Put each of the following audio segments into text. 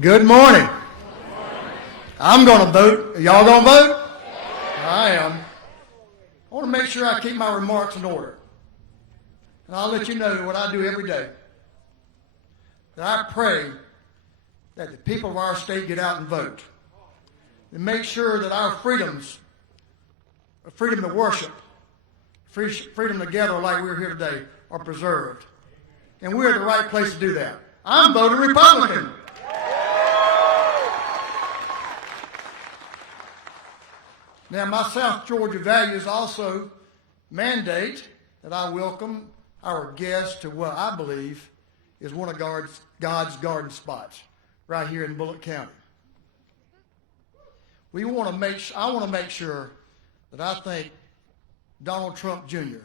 Good morning. I'm going to vote. Are y'all going to vote? I am. I want to make sure I keep my remarks in order. And I'll let you know what I do every day. That I pray that the people of our state get out and vote. And make sure that our freedoms, freedom to worship, freedom to gather like we're here today, are preserved. And we're at the right place to do that. I'm voting Republican. Now, my South Georgia values also mandate that I welcome our guests to what I believe is one of God's garden spots right here in Bullitt County. I want to make sure that I thank Donald Trump Jr.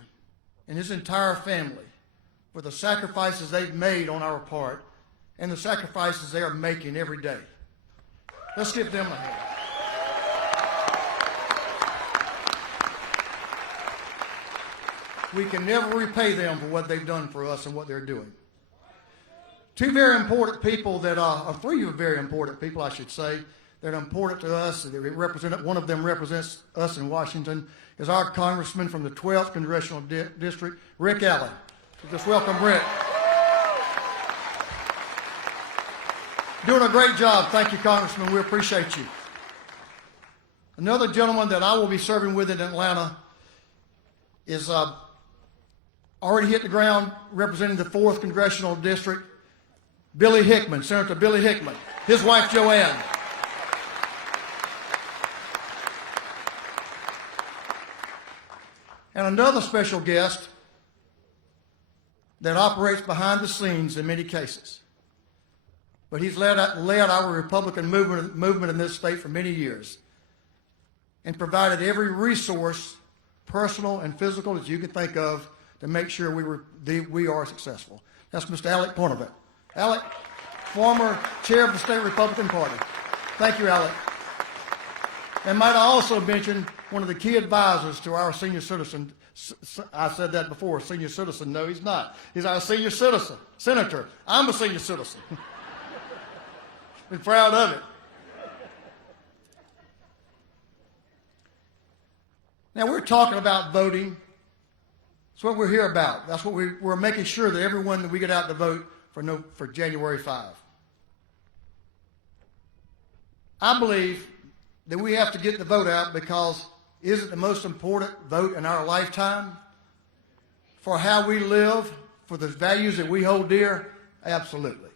and his entire family for the sacrifices they've made on our part and the sacrifices they are making every day. Let's give them a hand. We can never repay them for what they've done for us and what they're doing. Three very important people, I should say, that are important to us. One of them represents us in Washington, is our congressman from the 12th Congressional District, Rick Allen. So just welcome Rick. Doing a great job. Thank you, Congressman. We appreciate you. Another gentleman that I will be serving with in Atlanta is already hit the ground representing the 4th Congressional District, Billy Hickman, Senator Billy Hickman, his wife Joanne. And another special guest that operates behind the scenes in many cases. But he's led our Republican movement in this state for many years and provided every resource, personal and physical, that you can think of to make sure we are successful. That's Mr. Alec Pornevent. Alec, former chair of the state Republican Party. Thank you, Alec. And might I also mention one of the key advisors to our senior citizen. I said that before, senior citizen. No, he's not. He's our senior citizen, senator. I'm a senior citizen. Been proud of it. Now, we're talking about voting. That's what we're here about. That's what we're making sure that everyone that we get out to vote for January 5. I believe that we have to get the vote out because is it the most important vote in our lifetime for how we live, for the values that we hold dear? Absolutely.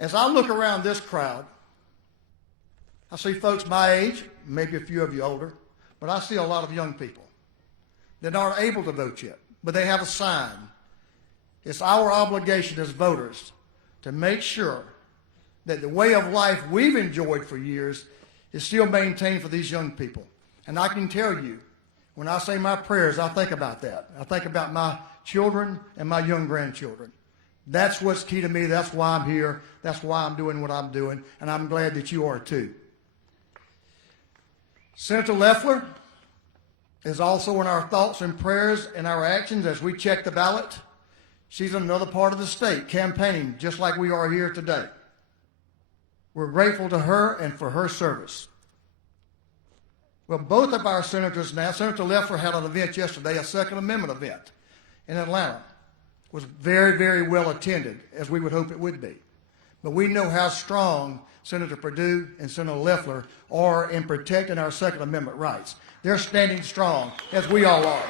As I look around this crowd, I see folks my age, maybe a few of you older, but I see a lot of young people that aren't able to vote yet, but they have a sign. It's our obligation as voters to make sure that the way of life we've enjoyed for years is still maintained for these young people. And I can tell you, when I say my prayers, I think about that. I think about my children and my young grandchildren. That's what's key to me. That's why I'm here. That's why I'm doing what I'm doing. And I'm glad that you are too. Senator Loeffler is also in our thoughts and prayers and our actions as we check the ballot. She's in another part of the state campaigning just like we are here today. We're grateful to her and for her service. Well, both of our senators now, Senator Loeffler had an event yesterday, a Second Amendment event in Atlanta. It was very, very well attended, as we would hope it would be. But we know how strong Senator Perdue and Senator Loeffler are in protecting our Second Amendment rights. They're standing strong, as we all are.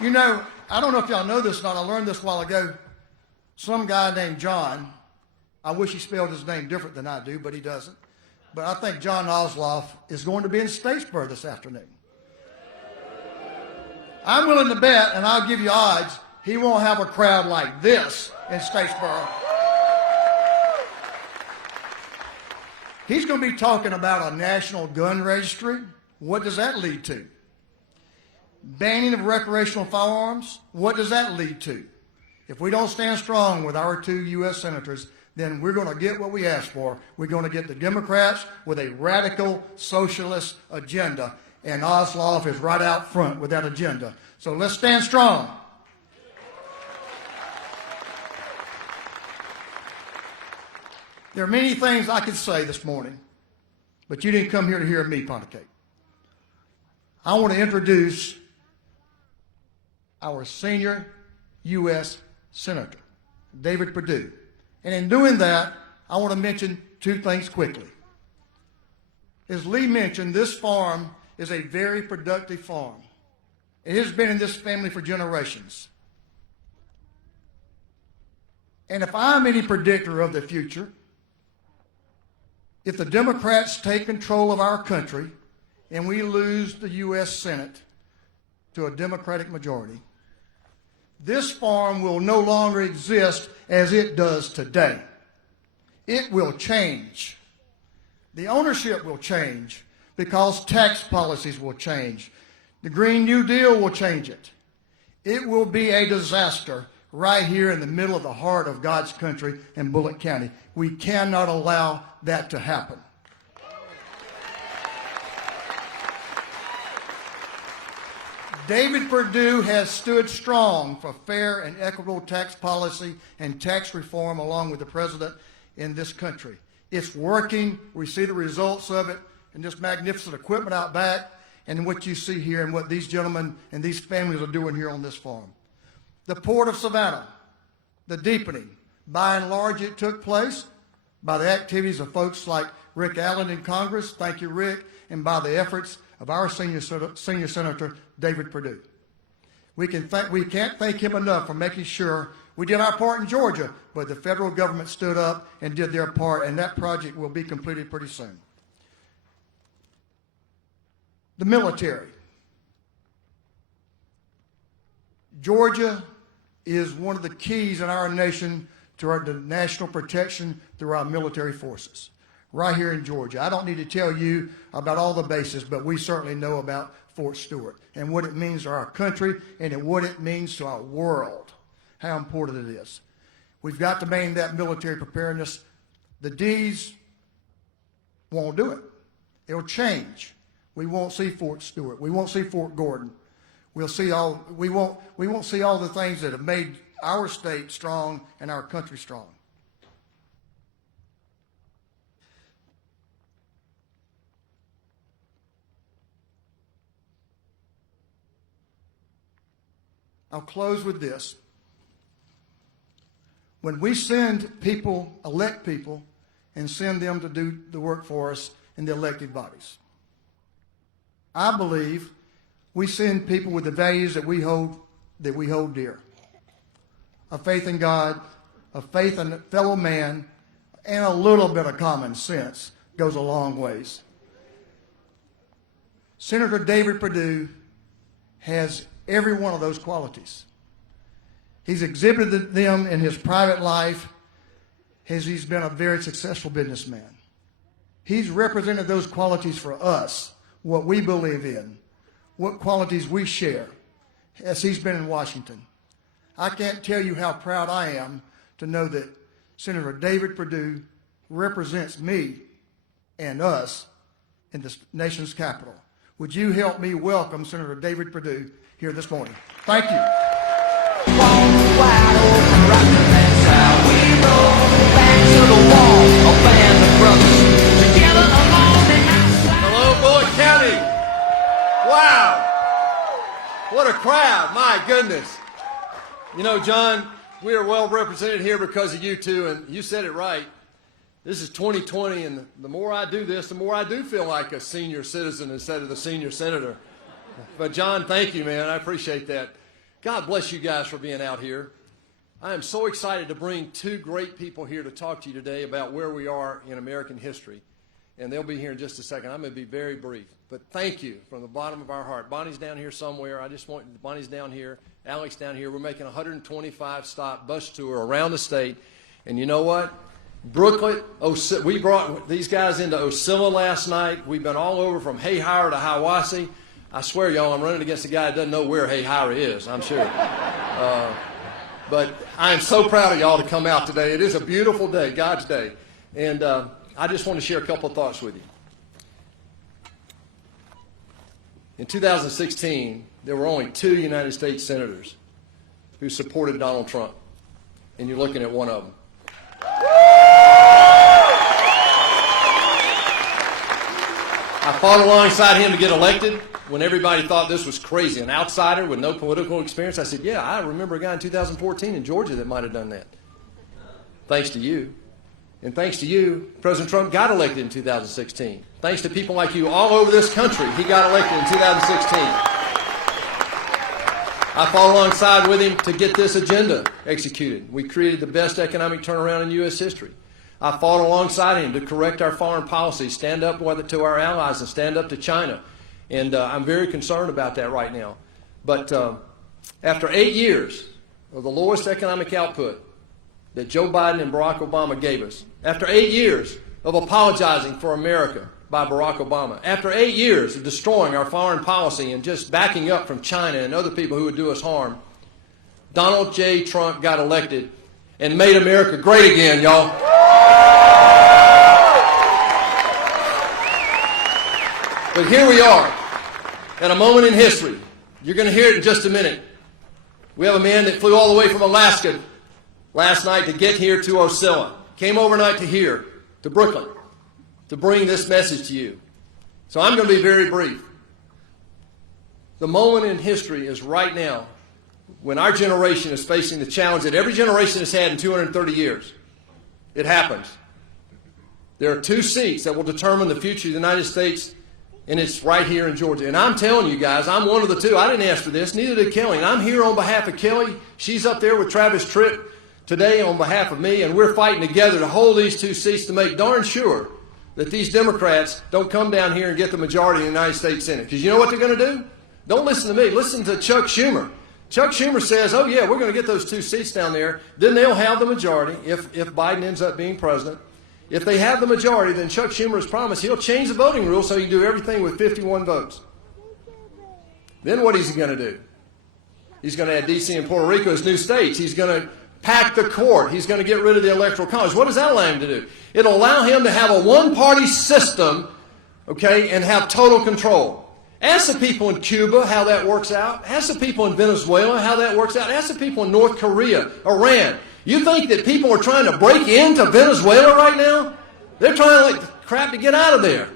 You know, I don't know if y'all know this or not. I learned this a while ago. Some guy named John, I wish he spelled his name different than I do, but he doesn't. But I think John Osloff is going to be in Statesboro this afternoon. I'm willing to bet, and I'll give you odds, he won't have a crowd like this in Statesboro. He's going to be talking about a national gun registry. What does that lead to? Banning of recreational firearms. What does that lead to? If we don't stand strong with our 2 U.S. senators, then we're going to get what we asked for. We're going to get the Democrats with a radical socialist agenda, and Osloff is right out front with that agenda. So let's stand strong. There are many things I could say this morning, but you didn't come here to hear me pontificate. I want to introduce our senior U.S. Senator, David Perdue. And in doing that, I want to mention two things quickly. As Lee mentioned, this farm is a very productive farm. It has been in this family for generations. And if I'm any predictor of the future, if the Democrats take control of our country and we lose the U.S. Senate to a Democratic majority, this farm will no longer exist as it does today. It will change. The ownership will change because tax policies will change. The Green New Deal will change it. It will be a disaster right here in the middle of the heart of God's country in Bullitt County. We cannot allow that to happen. David Perdue has stood strong for fair and equitable tax policy and tax reform along with the president in this country. It's working. We see the results of it in this magnificent equipment out back and what you see here and what these gentlemen and these families are doing here on this farm. The Port of Savannah, the deepening, by and large it took place by the activities of folks like Rick Allen in Congress, thank you Rick, and by the efforts of our senior Senator, David Perdue. We can't thank him enough for making sure we did our part in Georgia, but the federal government stood up and did their part, and that project will be completed pretty soon. The military. Georgia is one of the keys in our nation to our national protection through our military forces. Right here in Georgia. I don't need to tell you about all the bases, but we certainly know about Fort Stewart and what it means to our country and what it means to our world, how important it is. We've got to maintain that military preparedness. The D's won't do it. It'll change. We won't see Fort Stewart. We won't see Fort Gordon. We won't see all the things that have made our state strong and our country strong. I'll close with this. When we send people, elect people, and send them to do the work for us in the elected bodies, I believe we send people with the values that we hold dear. A faith in God, a faith in fellow man, and a little bit of common sense goes a long ways. Senator David Predue has every one of those qualities. He's exhibited them in his private life as he's been a very successful businessman. He's represented those qualities for us, what we believe in, what qualities we share, as he's been in Washington. I can't tell you how proud I am to know that Senator David Predue represents me and us in the nation's capital. Would you help me welcome Senator David Predue here this morning? Thank you. Hello, Bullitt County. Wow. What a crowd. My goodness. You know, John, we are well represented here because of you two, and you said it right. This is 2020, and the more I do this, the more I do feel like a senior citizen instead of the senior senator. But John, thank you, man. I appreciate that. God bless you guys for being out here. I am so excited to bring two great people here to talk to you today about where we are in American history. And they'll be here in just a second. I'm going to be very brief. But thank you from the bottom of our heart. Bonnie's down here somewhere. Bonnie's down here. Alex down here. We're making a 125-stop bus tour around the state. And you know what? Brooklyn, we brought these guys into Ocilla last night. We've been all over from Hayhire to Hiawassee. I swear, y'all, I'm running against a guy that doesn't know where Hayhire is, I'm sure. But I am so proud of y'all to come out today. It is a beautiful day, God's day. And I just want to share a couple of thoughts with you. In 2016, there were only 2 United States senators who supported Donald Trump. And you're looking at one of them. I fought alongside him to get elected when everybody thought this was crazy. An outsider with no political experience. I said, yeah, I remember a guy in 2014 in Georgia that might have done that. Thanks to you. And thanks to you, President Trump got elected in 2016. Thanks to people like you all over this country, he got elected in 2016. I fought alongside with him to get this agenda executed. We created the best economic turnaround in U.S. history. I fought alongside him to correct our foreign policy, stand up to our allies and stand up to China. And I'm very concerned about that right now. But after 8 years of the lowest economic output that Joe Biden and Barack Obama gave us, after 8 years of apologizing for America by Barack Obama, after 8 years of destroying our foreign policy and just backing up from China and other people who would do us harm, Donald J. Trump got elected and made America great again, y'all. But here we are, at a moment in history. You're going to hear it in just a minute. We have a man that flew all the way from Alaska last night to get here to Ocilla. Came overnight to here, to Brooklyn, to bring this message to you. So I'm going to be very brief. The moment in history is right now, when our generation is facing the challenge that every generation has had in 230 years. It happens. There are 2 seats that will determine the future of the United States, and it's right here in Georgia. And I'm telling you guys, I'm one of the 2. I didn't ask for this, neither did Kelly. And I'm here on behalf of Kelly. She's up there with Travis Tritt today on behalf of me, and we're fighting together to hold these 2 seats to make darn sure that these Democrats don't come down here and get the majority in the United States Senate. Because you know what they're going to do? Don't listen to me. Listen to Chuck Schumer. Chuck Schumer says, oh, yeah, we're going to get those 2 seats down there. Then they'll have the majority if Biden ends up being president. If they have the majority, then Chuck Schumer has promised he'll change the voting rules so he can do everything with 51 votes. Then what is he going to do? He's going to add D.C. and Puerto Rico as new states. He's going to pack the court. He's going to get rid of the Electoral College. What does that allow him to do? It'll allow him to have a one-party system, okay, and have total control. Ask the people in Cuba how that works out. Ask the people in Venezuela how that works out. Ask the people in North Korea, Iran. You think that people are trying to break into Venezuela right now? They're trying like crap to get out of there.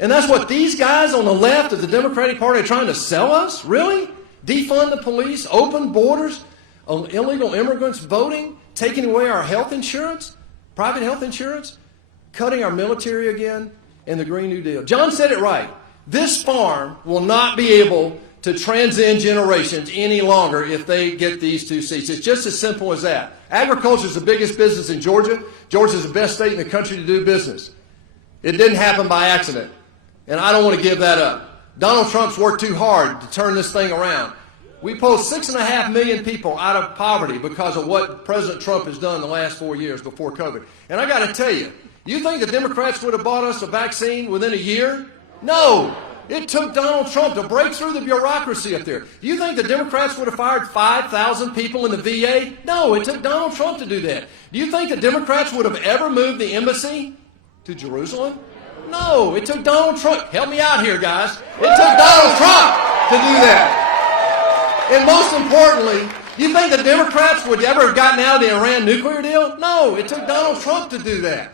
And that's what these guys on the left of the Democratic Party are trying to sell us? Really? Defund the police, open borders, illegal immigrants voting, taking away our health insurance, private health insurance, cutting our military again, and the Green New Deal. John said it right. This farm will not be able to transcend generations any longer if they get these 2 seats. It's just as simple as that. Agriculture is the biggest business in Georgia. Georgia is the best state in the country to do business. It didn't happen by accident, and I don't want to give that up. Donald Trump's worked too hard to turn this thing around. We pulled 6.5 million people out of poverty because of what President Trump has done the last 4 years before COVID. And I got to tell you, you think the Democrats would have bought us a vaccine within a year? No. It took Donald Trump to break through the bureaucracy up there. Do you think the Democrats would have fired 5,000 people in the VA? No, it took Donald Trump to do that. Do you think the Democrats would have ever moved the embassy to Jerusalem? No, it took Donald Trump. Help me out here, guys. It took Donald Trump to do that. And most importantly, do you think the Democrats would ever have gotten out of the Iran nuclear deal? No, it took Donald Trump to do that.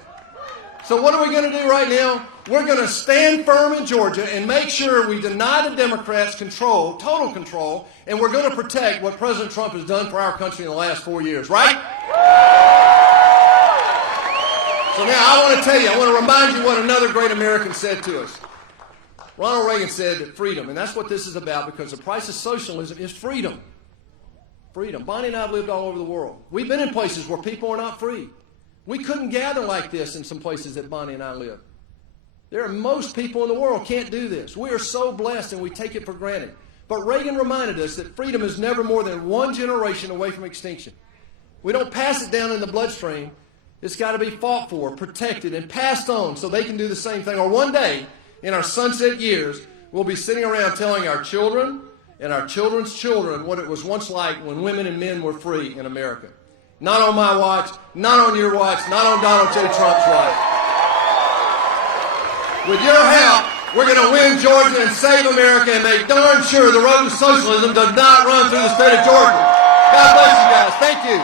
So what are we going to do right now? We're going to stand firm in Georgia and make sure we deny the Democrats control, total control, and we're going to protect what President Trump has done for our country in the last 4 years, right? So now I want to tell you, I want to remind you what another great American said to us. Ronald Reagan said that freedom, and that's what this is about, because the price of socialism is freedom. Freedom. Bonnie and I have lived all over the world. We've been in places where people are not free. We couldn't gather like this in some places that Bonnie and I live. Most people in the world can't do this. We are so blessed and we take it for granted. But Reagan reminded us that freedom is never more than one generation away from extinction. We don't pass it down in the bloodstream. It's got to be fought for, protected, and passed on so they can do the same thing. Or one day, in our sunset years, we'll be sitting around telling our children and our children's children what it was once like when women and men were free in America. Not on my watch, not on your watch, not on Donald J. Trump's watch. With your help, we're going to win Georgia and save America and make darn sure the road to socialism does not run through the state of Georgia. God bless you guys. Thank you.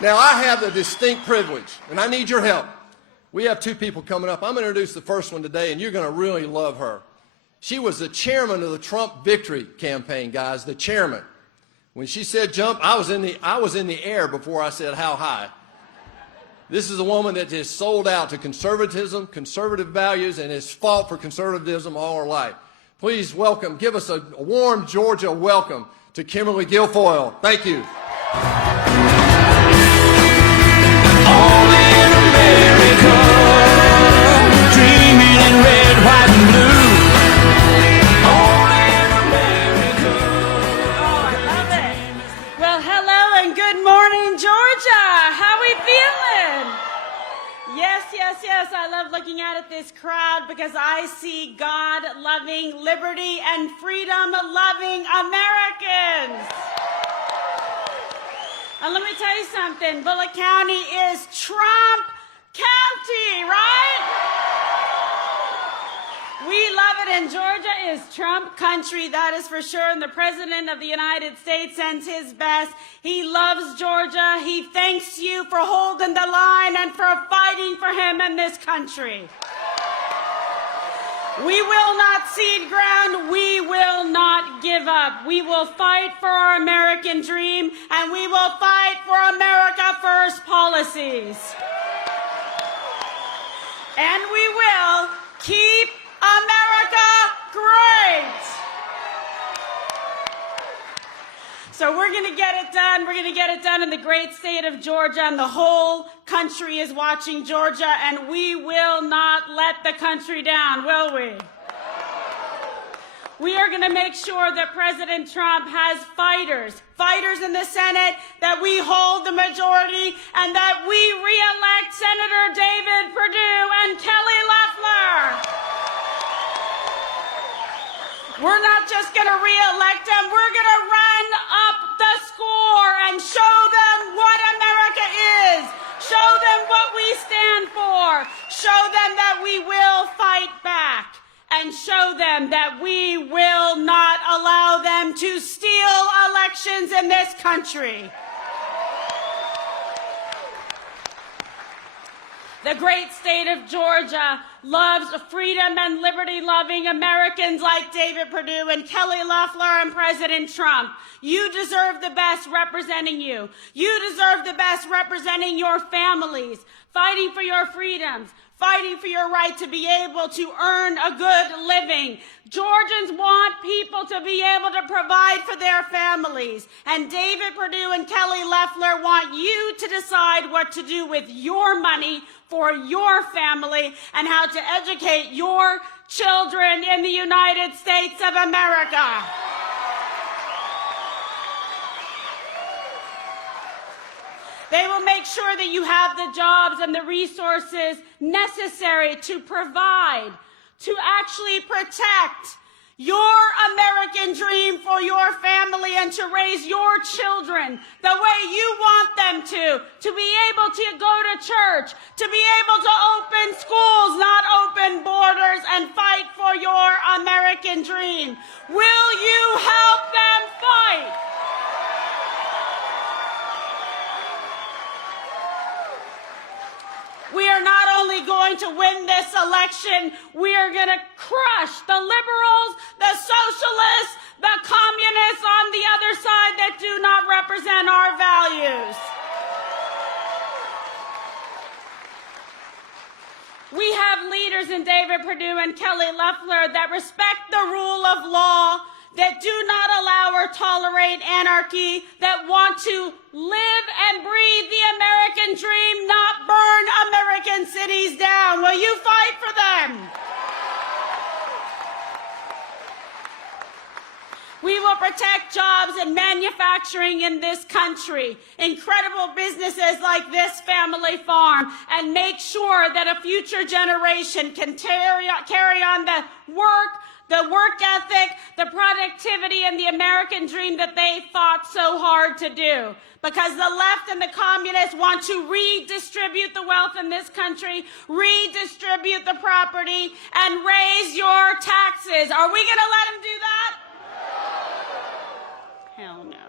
Now, I have the distinct privilege, and I need your help. We have two people coming up. I'm going to introduce the first one today, and you're going to really love her. She was the chairman of the Trump victory campaign, guys, the chairman. When she said jump, I was in the air before I said how high. This is a woman that is sold out to conservatism, conservative values, and has fought for conservatism all her life. Please welcome, give us a warm Georgia welcome to Kimberly Guilfoyle. Thank you. Only in America, dreaming in red, white, and blue. Only in America. Oh, I love it. Well, hello and good morning, Georgia. How we feeling? Yes. I love looking out at this crowd because I see God-loving, liberty and freedom-loving Americans. And let me tell you something, Bullitt County is Trump County, right? We love it, and Georgia is Trump country, that is for sure, and the President of the United States sends his best. He loves Georgia. He thanks you for holding the line and for fighting for him in this country. We will not cede ground. We will not give up. We will fight for our American dream, and we will fight for America First policies. And we will keep America great. So we're going to get it done. We're going to get it done in the great state of Georgia, and the whole country is watching Georgia, and we will not let the country down, will we? We are going to make sure that President Trump has fighters in the Senate, that we hold the majority, and that we re-elect Senator David Perdue and Kelly Loeffler. We're not just going to re-elect them, we're going to run up the score and show them what America is. Show them what we stand for. Show them that we will fight back. And show them that we will not allow them to steal elections in this country. The great state of Georgia loves freedom and liberty-loving Americans like David Perdue and Kelly Loeffler and President Trump. You deserve the best representing you. You deserve the best representing your families, fighting for your freedoms, fighting for your right to be able to earn a good living. Georgians want people to be able to provide for their families. And David Perdue and Kelly Loeffler want you to decide what to do with your money for your family and how to educate your children in the United States of America. They will make sure that you have the jobs and the resources necessary to provide, to actually protect your American dream for your family and to raise your children the way you want them to be able to go to church, to be able to open schools, not open borders, and fight for your American dream. Will you help them fight? We are not only going to win this election, we are going to crush the liberals, the socialists, the communists on the other side that do not represent our values. We have leaders in David Perdue and Kelly Loeffler that respect the rule of law, that do not allow or tolerate anarchy, that want to live and breathe the American dream, not burn American cities down. Will you fight for them? We will protect jobs and manufacturing in this country, incredible businesses like this family farm, and make sure that a future generation can carry on the work ethic, the productivity, and the American dream that they fought so hard to do. Because the left and the communists want to redistribute the wealth in this country, redistribute the property, and raise your taxes. Are we going to let them do that? Hell no.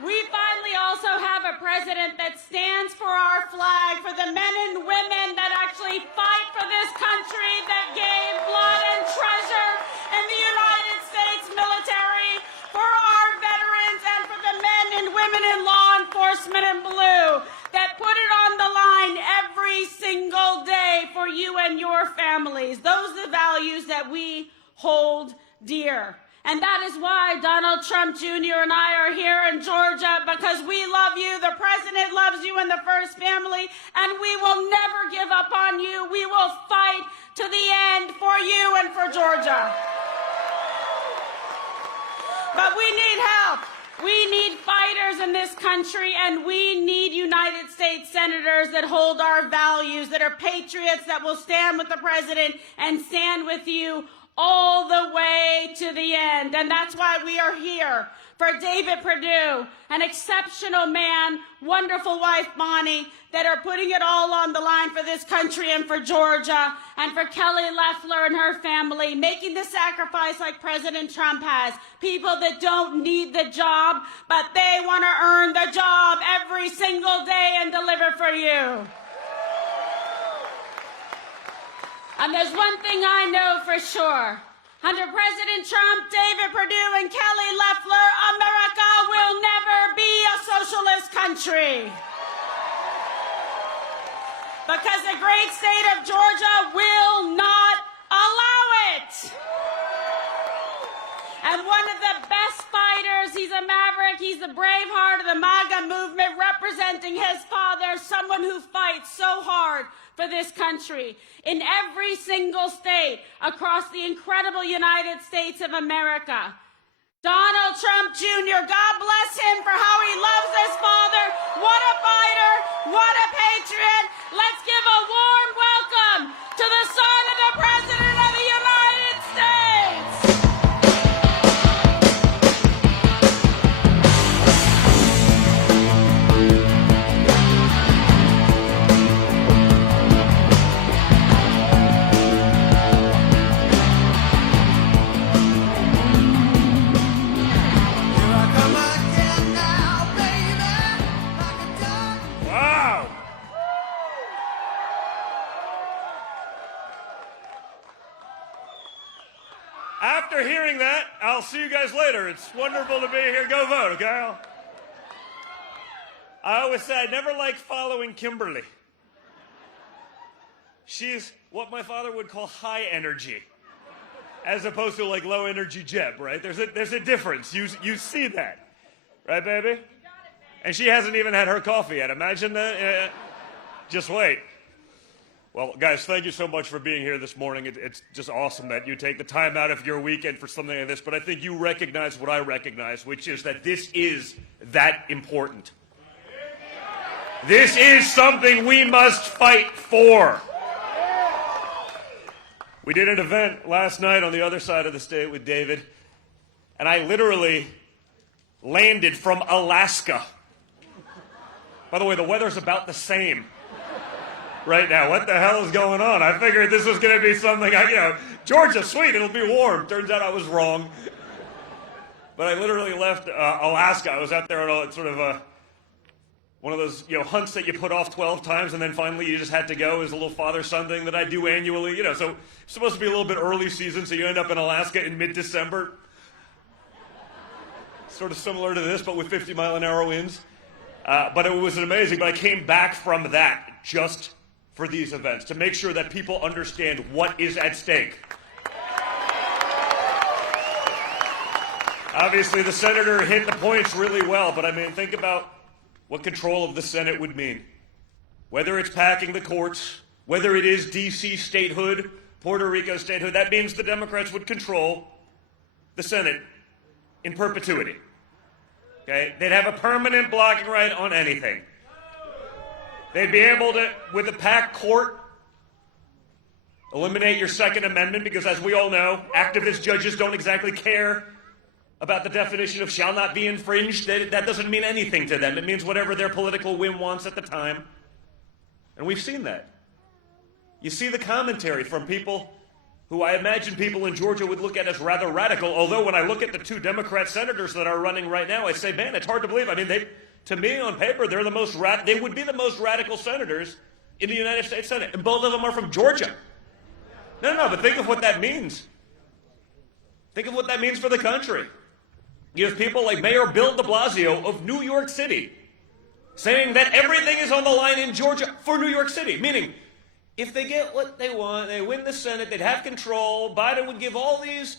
We finally also have a president that stands for our flag, for the men and women that actually fight for this country, that gave blood and treasure in the United States military, for our veterans, and for the men and women in law enforcement in blue that put it on the line every single day for you and your families. Those are the values that we hold dear. And that is why Donald Trump Jr. and I are here in Georgia, because we love you, the president loves you and the first family, and we will never give up on you. We will fight to the end for you and for Georgia. But we need help. We need fighters in this country, and we need United States senators that hold our values, that are patriots, that will stand with the president and stand with you all the way to the end. And that's why we are here for David Perdue, an exceptional man, wonderful wife Bonnie, that are putting it all on the line for this country and for Georgia, and for Kelly Loeffler and her family, making the sacrifice like President Trump has. People that don't need the job, but they want to earn the job every single day and deliver for you. And there's one thing I know for sure. Under President Trump, David Perdue, and Kelly Loeffler, America will never be a socialist country. Because the great state of Georgia will not allow it. And one of the best fighters, he's a maverick, he's the braveheart of the MAGA movement, representing his father, someone who fights so hard for this country in every single state across the incredible United States of America. Donald Trump Jr., God bless him for how he loves his father. What a fighter, what a patriot. Let's give a warm welcome to the son of the President of the United States. After hearing that, I'll see you guys later. It's wonderful to be here. Go vote, okay? I always say I never liked following Kimberly. She's what my father would call high energy, as opposed to like low energy Jeb, right? There's a difference. You see that, right, baby? And she hasn't even had her coffee yet. Imagine that. Just wait. Well, guys, thank you so much for being here this morning. It's just awesome that you take the time out of your weekend for something like this. But I think you recognize what I recognize, which is that this is that important. This is something we must fight for. We did an event last night on the other side of the state with David, and I literally landed from Alaska. By the way, the weather's about the same right now. What the hell is going on? I figured this was going to be something, Georgia, sweet, it'll be warm. Turns out I was wrong. But I literally left Alaska. I was out there on sort of one of those, hunts that you put off 12 times and then finally you just had to go. It was a little father-son thing that I do annually, so it's supposed to be a little bit early season, so you end up in Alaska in mid-December. Sort of similar to this, but with 50-mile-an-hour winds. But it was amazing. But I came back from that just for these events, to make sure that people understand what is at stake. Obviously, the senator hit the points really well, but think about what control of the Senate would mean. Whether it's packing the courts, whether it is D.C. statehood, Puerto Rico statehood, that means the Democrats would control the Senate in perpetuity. Okay? They'd have a permanent blocking right on anything. They'd be able to, with a packed court, eliminate your Second Amendment, because as we all know, activist judges don't exactly care about the definition of shall not be infringed. That doesn't mean anything to them. It means whatever their political whim wants at the time. And we've seen that. You see the commentary from people who I imagine people in Georgia would look at as rather radical, although when I look at the 2 Democrat senators that are running right now, I say, man, it's hard to believe. I mean, to me, on paper, they would be the most radical senators in the United States Senate, and both of them are from Georgia. No, but think of what that means. Think of what that means for the country. You have people like Mayor Bill de Blasio of New York City saying that everything is on the line in Georgia for New York City, meaning if they get what they want, they win the Senate, they'd have control, Biden would give all these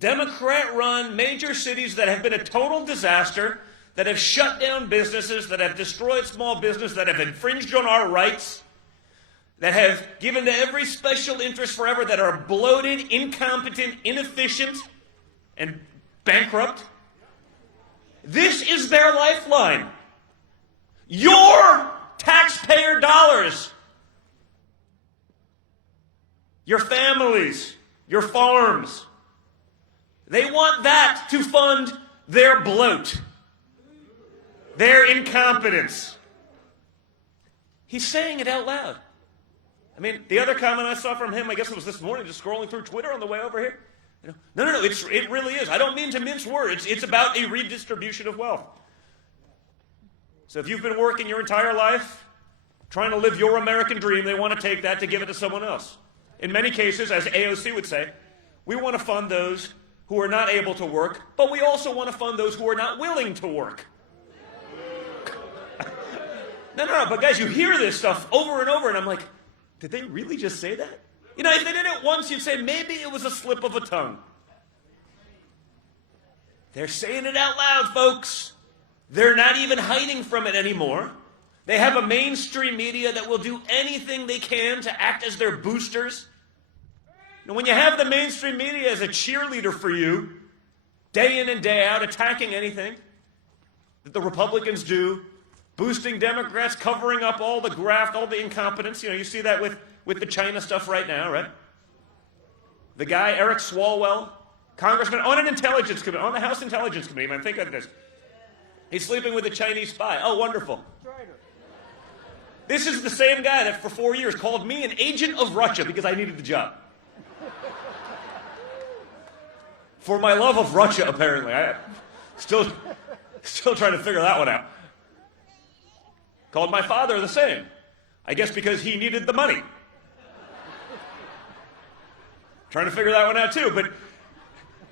Democrat-run major cities that have been a total disaster, that have shut down businesses, that have destroyed small business, that have infringed on our rights, that have given to every special interest forever, that are bloated, incompetent, inefficient, and bankrupt. This is their lifeline. Your taxpayer dollars. Your families, your farms. They want that to fund their bloat, their incompetence. He's saying it out loud. I mean, the other comment I saw from him, I guess it was this morning, just scrolling through Twitter on the way over here. No, it really is. I don't mean to mince words. It's about a redistribution of wealth. So if you've been working your entire life, trying to live your American dream, they want to take that to give it to someone else. In many cases, as AOC would say, we want to fund those who are not able to work, but we also want to fund those who are not willing to work. No, but guys, you hear this stuff over and over, and I'm like, did they really just say that? You know, if they did it once, you'd say maybe it was a slip of a tongue. They're saying it out loud, folks. They're not even hiding from it anymore. They have a mainstream media that will do anything they can to act as their boosters. And when you have the mainstream media as a cheerleader for you, day in and day out, attacking anything that the Republicans do, boosting Democrats, covering up all the graft, all the incompetence. You know, you see that with the China stuff right now, right? The guy, Eric Swalwell, congressman on an intelligence committee, on the House Intelligence Committee, man, think of this. He's sleeping with a Chinese spy. Oh, wonderful. This is the same guy that for 4 years called me an agent of Russia because I needed the job. For my love of Russia, apparently. I still trying to figure that one out. Called my father the same. I guess because he needed the money. Trying to figure that one out too, but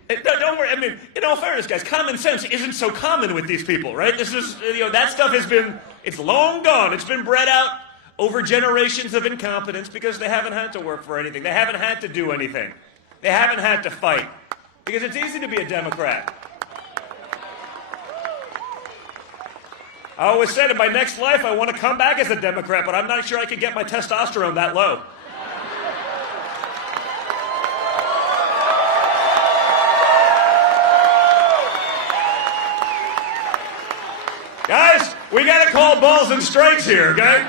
don't worry. I mean, in all fairness, guys, common sense isn't so common with these people, right? This is, that stuff it's long gone. It's been bred out over generations of incompetence because they haven't had to work for anything. They haven't had to do anything. They haven't had to fight. Because it's easy to be a Democrat. I always said in my next life I want to come back as a Democrat, but I'm not sure I can get my testosterone that low. Guys, we got to call balls and strikes here, okay?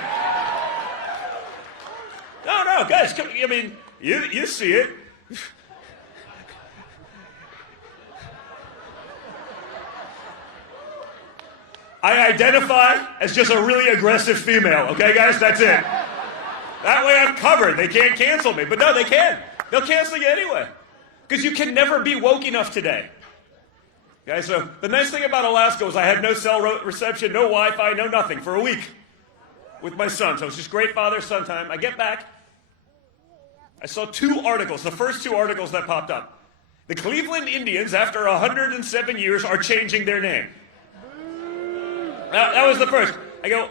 No, guys, I mean, you see it. I identify as just a really aggressive female, okay, guys? That's it. That way I'm covered. They can't cancel me. But no, they can. They'll cancel you anyway. Because you can never be woke enough today. Okay, so the nice thing about Alaska was I had no cell reception, no Wi-Fi, no nothing for a week with my son. So it was just great father-son time. I get back. I saw 2 articles, the first 2 articles that popped up. The Cleveland Indians, after 107 years, are changing their name. That was the first. I go,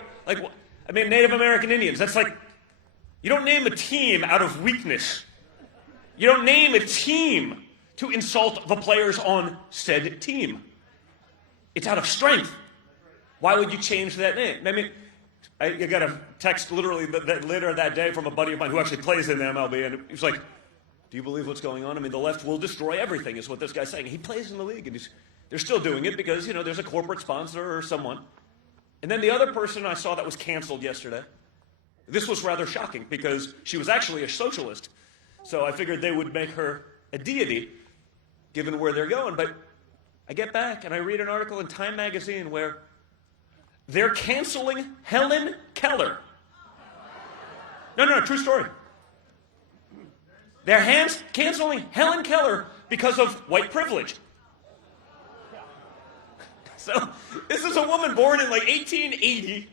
Native American Indians. That's like, you don't name a team out of weakness. You don't name a team to insult the players on said team. It's out of strength. Why would you change that name? I mean, I got a text literally later that day from a buddy of mine who actually plays in the MLB, and he was like, do you believe what's going on? I mean, the left will destroy everything, is what this guy's saying. He plays in the league, and they're still doing it because, there's a corporate sponsor or someone. And then the other person I saw that was canceled yesterday, this was rather shocking because she was actually a socialist. So I figured they would make her a deity, given where they're going. But I get back and I read an article in Time magazine where they're canceling Helen Keller. No, true story. They're canceling Helen Keller because of white privilege. So this is a woman born in like 1880,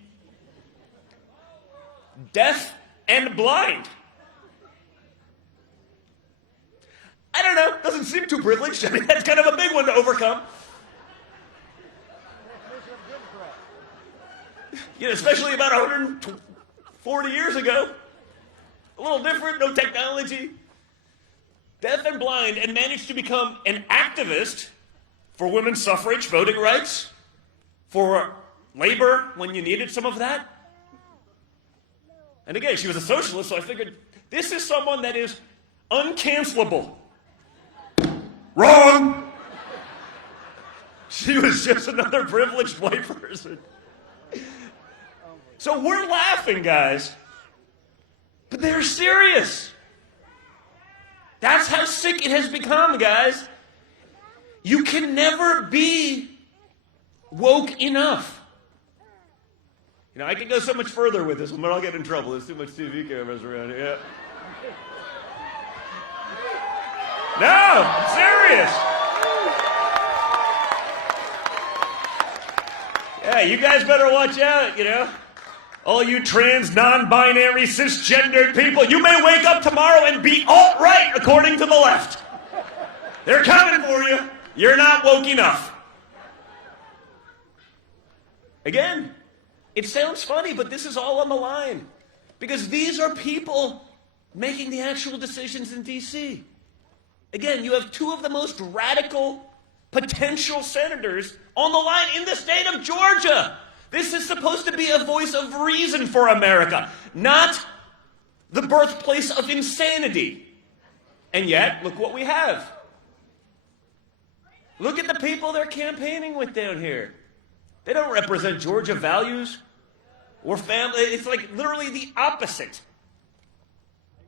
deaf and blind. I don't know, doesn't seem too privileged. I mean, that's kind of a big one to overcome. You know, especially about 140 years ago. A little different, no technology. Deaf and blind, and managed to become an activist for women's suffrage, voting rights, for labor when you needed some of that. And again, she was a socialist, so I figured this is someone that is uncancelable. Wrong! She was just another privileged white person. So we're laughing, guys, but they're serious. That's how sick it has become, guys. You can never be woke enough. You know, I could go so much further with this one, but I'll get in trouble. There's too much TV cameras around here. Yeah. No, I'm serious. Yeah, you guys better watch out, you know. All you trans, non-binary, cisgendered people, you may wake up tomorrow and be alt-right according to the left. They're coming for you. You're not woke enough. Again, it sounds funny, but this is all on the line. Because these are people making the actual decisions in D.C. Again, you have two of the most radical potential senators on the line in the state of Georgia. This is supposed to be a voice of reason for America, not the birthplace of insanity. And yet, look what we have. Look at the people they're campaigning with down here. They don't represent Georgia values or family. It's like literally the opposite.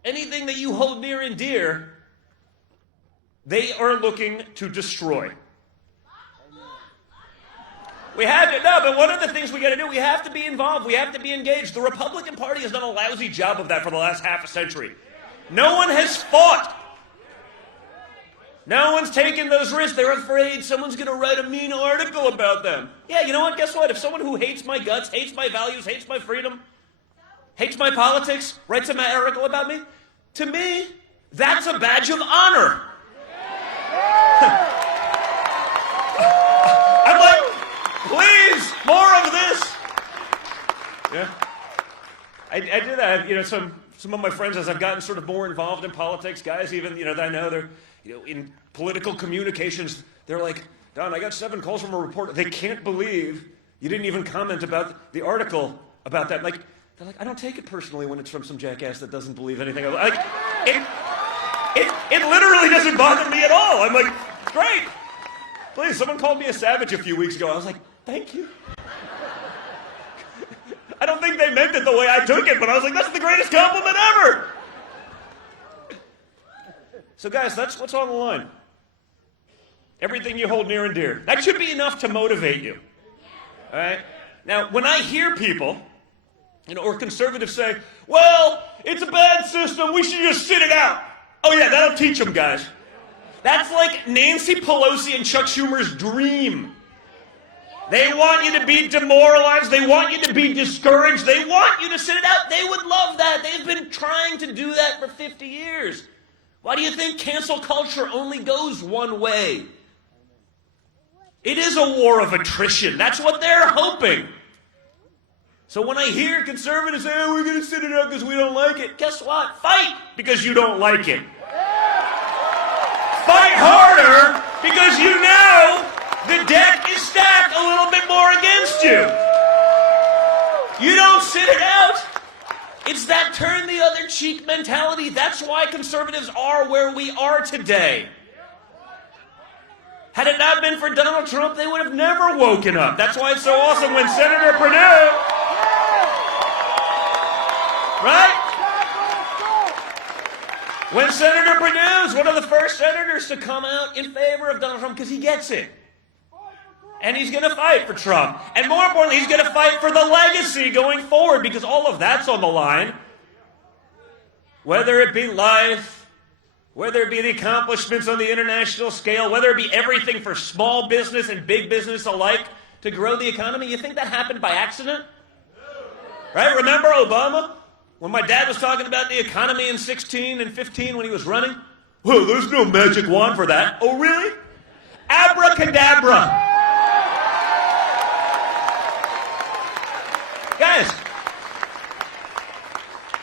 Anything that you hold near and dear, they are looking to destroy. We have to, no, but one of the things we got to do, we have to be involved. We have to be engaged. The Republican Party has done a lousy job of that for the last half a century. No one has fought. No one's taken those risks. They're afraid someone's going to write a mean article about them. Yeah, you know what? Guess what? If someone who hates my guts, hates my values, hates my freedom, hates my politics, writes an article about me, to me, that's a badge of honor. I'm like, please, more of this. Yeah, I do that. You know, some of my friends, as I've gotten sort of more involved in politics, guys, even that I know they're, in political communications, they're like, Don, I got 7 calls from a reporter. They can't believe you didn't even comment about the article about that. Like, they're like, I don't take it personally when it's from some jackass that doesn't believe anything. Like, it literally doesn't bother me at all. I'm like, great. Please, someone called me a savage a few weeks ago. I was like, thank you. I don't think they meant it the way I took it, but I was like, that's the greatest compliment ever. So guys, that's what's on the line. Everything you hold near and dear. That should be enough to motivate you. All right? Now, when I hear people, or conservatives say, well, it's a bad system, we should just sit it out. Oh yeah, that'll teach them, guys. That's like Nancy Pelosi and Chuck Schumer's dream. They want you to be demoralized. They want you to be discouraged. They want you to sit it out. They would love that. They've been trying to do that for 50 years. Why do you think cancel culture only goes one way? It is a war of attrition. That's what they're hoping. So when I hear conservatives say, oh, we're going to sit it out because we don't like it, guess what? Fight because you don't like it. Fight harder because you know the deck is stacked a little bit more against you. You don't sit it out. It's that turn the other cheek mentality. That's why conservatives are where we are today. Had it not been for Donald Trump, they would have never woken up. That's why it's so awesome when Senator Perdue, right? When Senator Perdue is one of the first senators to come out in favor of Donald Trump because he gets it. And he's going to fight for Trump. And more importantly, he's going to fight for the legacy going forward because all of that's on the line. Whether it be life, whether it be the accomplishments on the international scale, whether it be everything for small business and big business alike to grow the economy, you think that happened by accident? Right? Remember Obama? When my dad was talking about the economy in 16 and 15 when he was running? Well, there's no magic wand for that. Oh, really? Abracadabra. Guys,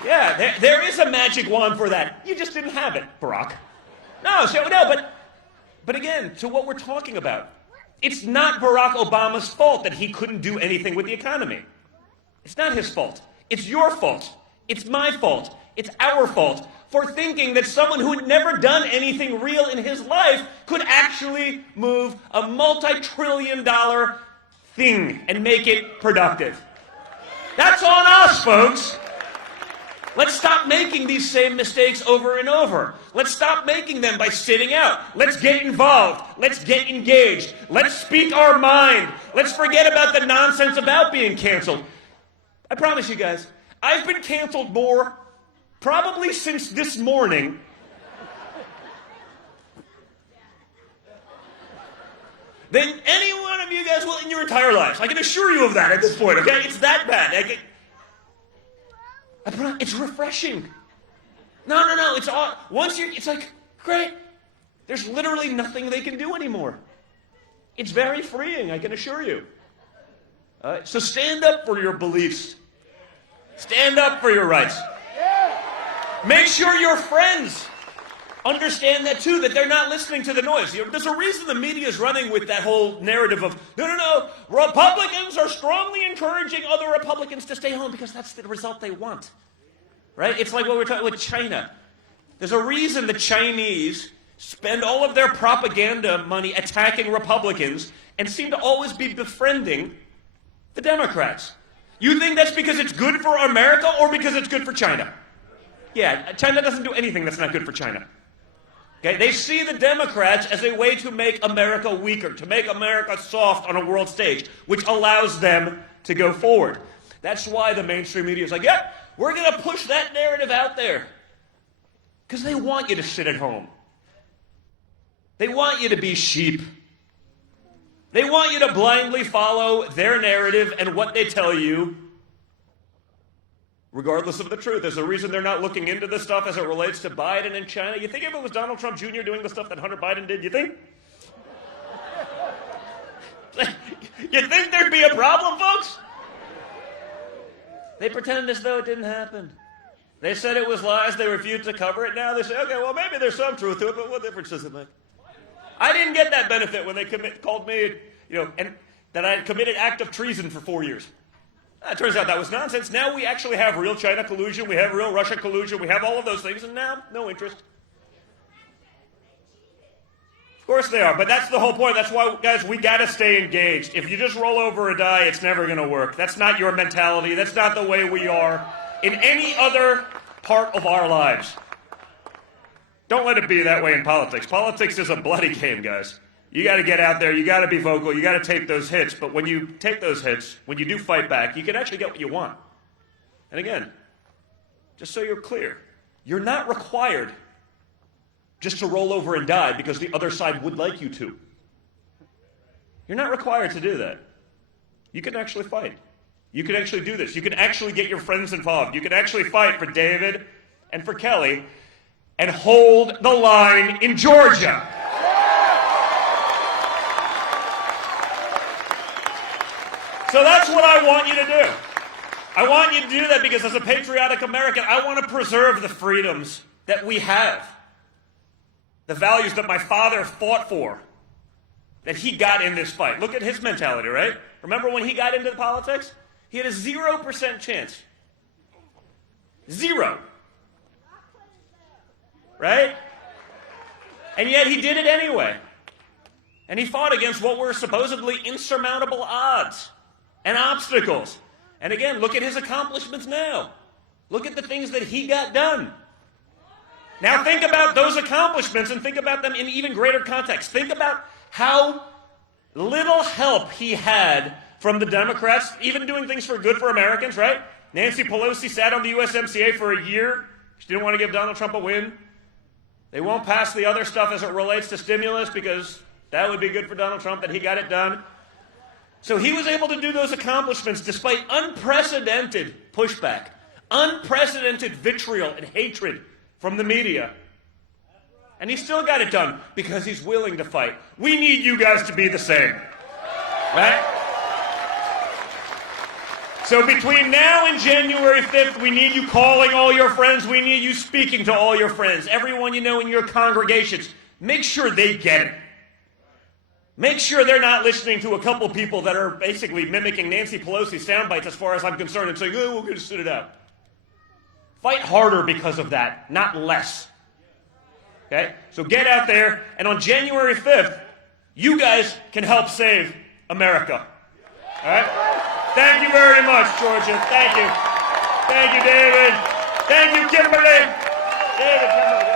yeah, there is a magic wand for that. You just didn't have it, Barack. No, but again, to what we're talking about, it's not Barack Obama's fault that he couldn't do anything with the economy. It's not his fault. It's your fault. It's my fault. It's our fault for thinking that someone who had never done anything real in his life could actually move a multi-trillion-dollar thing and make it productive. That's on us, folks. Let's stop making these same mistakes over and over. Let's stop making them by sitting out. Let's get involved. Let's get engaged. Let's speak our mind. Let's forget about the nonsense about being canceled. I promise you guys, I've been canceled more probably since this morning than any one of you guys will in your entire lives. I can assure you of that at this point, okay? It's that bad. It's refreshing. No. It's all, it's like, great. There's literally nothing they can do anymore. It's very freeing, I can assure you. So stand up for your beliefs. Stand up for your rights. Make sure your friends understand that too, that they're not listening to the noise. There's a reason the media is running with that whole narrative of, no, Republicans are strongly encouraging other Republicans to stay home because that's the result they want. Right? It's like what we're talking with China. There's a reason the Chinese spend all of their propaganda money attacking Republicans and seem to always be befriending the Democrats. You think that's because it's good for America or because it's good for China? Yeah, China doesn't do anything that's not good for China. Okay, they see the Democrats as a way to make America weaker, to make America soft on a world stage, which allows them to go forward. That's why the mainstream media is like, yep, we're going to push that narrative out there. Because they want you to sit at home. They want you to be sheep. They want you to blindly follow their narrative and what they tell you, regardless of the truth. There's a reason they're not looking into this stuff as it relates to Biden and China. You think if it was Donald Trump Jr. doing the stuff that Hunter Biden did, you think? You think there'd be a problem, folks? They pretend as though it didn't happen. They said it was lies. They refused to cover it. Now they say, okay, well, maybe there's some truth to it, but what difference does it make? I didn't get that benefit when they called me, and that I had committed act of treason for 4 years. It turns out that was nonsense. Now we actually have real China collusion. We have real Russia collusion. We have all of those things, and now, no interest. Of course they are, but that's the whole point. That's why, guys, we got to stay engaged. If you just roll over and die, it's never going to work. That's not your mentality. That's not the way we are in any other part of our lives. Don't let it be that way in politics. Politics is a bloody game, guys. You got to get out there. You got to be vocal. You got to take those hits. But when you take those hits, when you do fight back, you can actually get what you want. And again, just so you're clear, you're not required just to roll over and die because the other side would like you to. You're not required to do that. You can actually fight. You can actually do this. You can actually get your friends involved. You can actually fight for David and for Kelly and hold the line in Georgia. So that's what I want you to do. I want you to do that because as a patriotic American, I want to preserve the freedoms that we have. The values that my father fought for, that he got in this fight. Look at his mentality, right? Remember when he got into politics? He had a 0% chance. 0. Right? And yet he did it anyway. And he fought against what were supposedly insurmountable odds and obstacles. And again, look at his accomplishments now. Look at the things that he got done. Now think about those accomplishments and think about them in even greater context. Think about how little help he had from the Democrats, even doing things for good for Americans, right? Nancy Pelosi sat on the USMCA for a year. She didn't want to give Donald Trump a win. They won't pass the other stuff as it relates to stimulus because that would be good for Donald Trump, that he got it done. So he was able to do those accomplishments despite unprecedented pushback, unprecedented vitriol and hatred from the media. And he still got it done because he's willing to fight. We need you guys to be the same. Right? So between now and January 5th, we need you calling all your friends. We need you speaking to all your friends. Everyone you know in your congregations. Make sure they get it. Make sure they're not listening to a couple people that are basically mimicking Nancy Pelosi's sound bites as far as I'm concerned and saying, oh, we're going to sit it out. Fight harder because of that, not less. Okay? So get out there, and on January 5th, you guys can help save America. All right? Thank you very much, Georgia. Thank you. Thank you, David. Thank you, Kimberly. David, Kimberly.